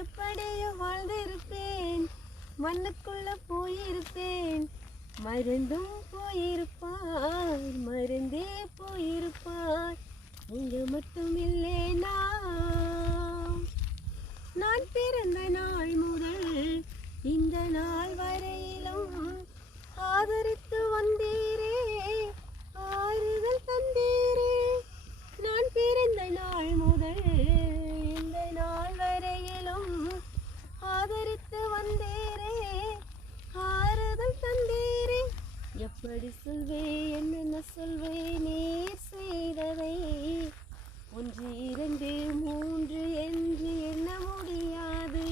எப்படியோ வாழ்ந்திருப்பேன் மண்ணுக்குள்ள போயிருப்பேன். மருந்தும் போயிருப்பார் மருந்தே போயிருப்பார். நீங்க மட்டும் இல்லைனா நான் பிறந்த நாள் முதல் இந்த நாள் வரையிலும் ஆதரித்து எப்படி சொல்வேன் என்னென்ன சொல்வேன் நீர் செய்ததை. ஒன்று இரண்டு மூன்று என்று எண்ண முடியாது.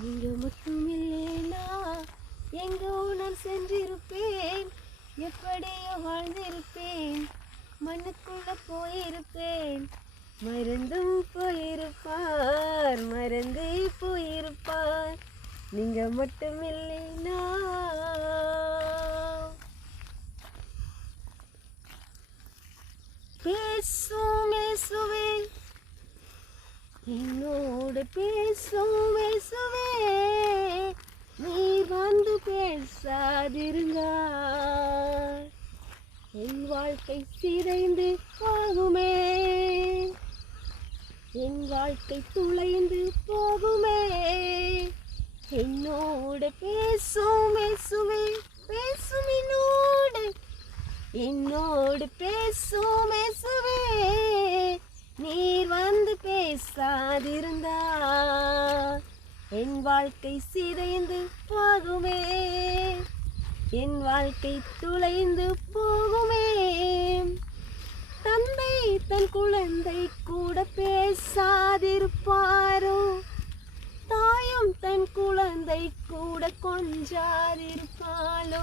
நீங்க மட்டும் இல்லைனா எங்கோ நான் சென்றிருப்பேன்? எப்படியோ வாழ்ந்திருப்பேன் மண்ணுக்குள்ள போயிருப்பேன். மறந்தும் போயிருப்பார் மறந்தே போயிருப்பார். நீங்க மட்டும் இல்லைனா பேசும் இயேசுவே. என்னோடு பேசும் இயேசுவே. நீ வந்து பேசாதிருங்க என் வாழ்க்கை சிதைந்து போகுமே. என் வாழ்க்கை துளைந்து போகுமே. என்னோடு பேசும் இயேசுவே. பேசும் என்னோடு. என்னோடு பேசும் இயேசுவே நீர் வந்து பேசாதிருந்தா. என் வாழ்க்கை சிதைந்து போகுமே என் வாழ்க்கை துளைந்து போகுமே. தந்தை தன் குழந்தை கூட பேசாதிருப்பாரோ? தாயும் தன் குழந்தை கூட கொஞ்சாதிருப்பாளோ?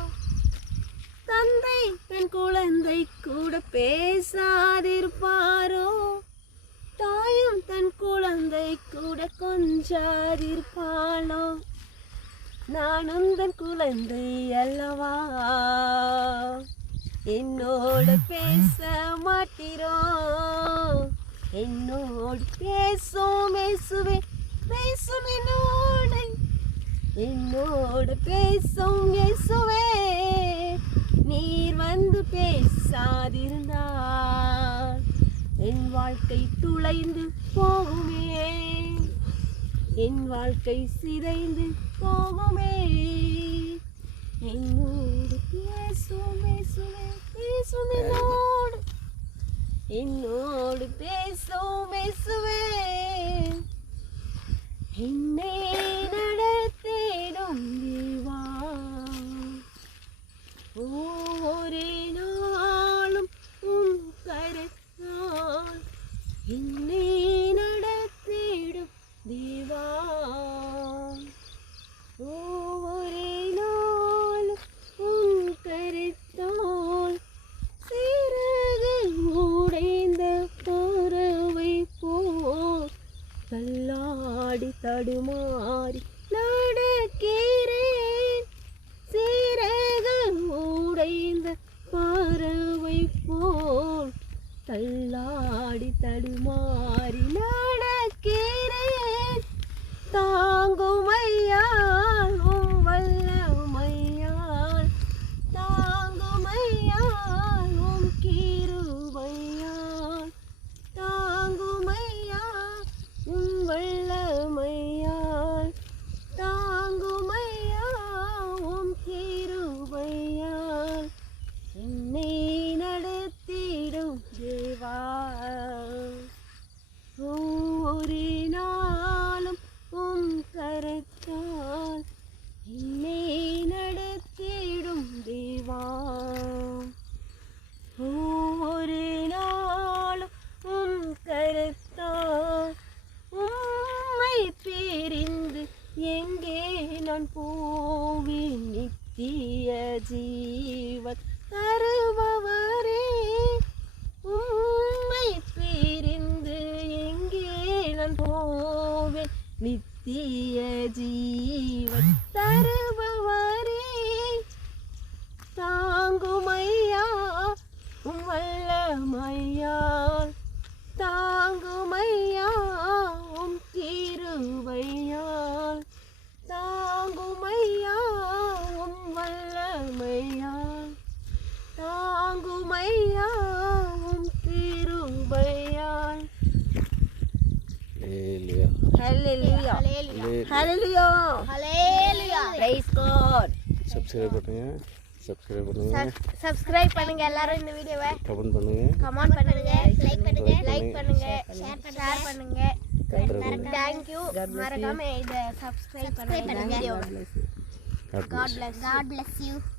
தந்தை என் குழந்தை கூட பேசாதிருப்பாரோ? தாயும் தன் குழந்தை கூட கொஞ்சாதிருப்பாளோ? நானும் தன் குழந்தை அல்லவா? என்னோட பேச மாட்டீரோ? என்னோடு பேசும் இயேசுவே பேசும் என்னோடு. என்னோடு பேசும் இயேசுவே. நீர் வந்து பேசாதிருந்தால் என் வாழ்க்கை துளைந்து போகுமே. என் வாழ்க்கை சிதைந்து போகுமே. என்னோடு பேசும் இயேசுவே பேசும் என்னோடு. பேசும் இயேசுவே என்னை நடத்தேடும் தேவா ஒவ்வொரு நாளும் உன் கருத்தால் என்னை நடத்திடும் தேவா ஒவ்வொரு நாளும் உன் கருத்தால் சிறகு உடைந்த பறவை போல் தள்ளாடி தடுமாறி நடக்கிறேன். சீரகம் உடைந்த பறவை போல் தள்ளாடி தடுமாறி நடக்கிறேன். தாங்குமை ஜேவா தேவா ஒவ்வொரு நாளும் உம் கரத்தால் என்னை நடத்திடும் தேவா. ஒவ்வொரு நாளும் உம் கருத்தால் உம்மை பிரிந்து எங்கே நான் போவேன்? நித்திய ஜீவன் 你的爱情 சப்ஸ்கிரைப் பண்ணுங்க. சப்ஸ்கிரைப் பண்ணுங்க. சப்ஸ்கிரைப் பண்ணுங்க எல்லாரும் இந்த வீடியோவை கமெண்ட் பண்ணுங்க. கமெண்ட் பண்ணுங்க. லைக் பண்ணுங்க. லைக் பண்ணுங்க. ஷேர் பண்ணுங்க. Thank you. மறக்காம இத சப்ஸ்கிரைப் பண்ணுங்க. god bless you. God bless.